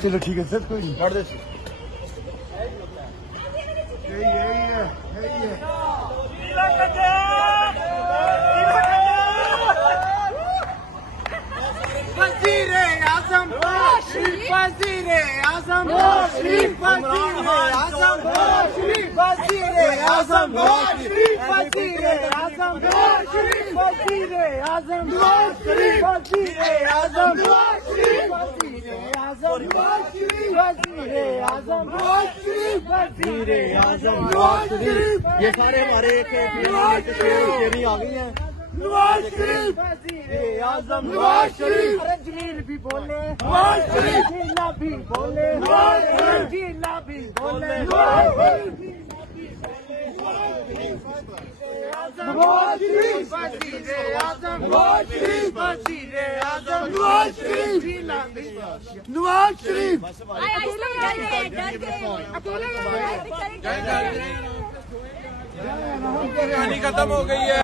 چلو ٹھیک ہے سر کوئی نہیں وزیر اعظم وزیر اعظم وزیر اعظم وزیر اعظم وزیر اعظم وزیر اعظم وزیر اعظم وزیر اعظم یہ سارے ہمارے شیری آ گئی ہیں نواز شریف وزیر اعظم نواز شریف جمیل بھی بولے نواز شریف جیلا بھی بولے نواز شریف جیلا بھی بولے نواز شریف وزیر اعظم نواز شریف وزیر اعظم نواز شریف جیلا بھی نواز شریف کہانی ختم ہو گئی ہے.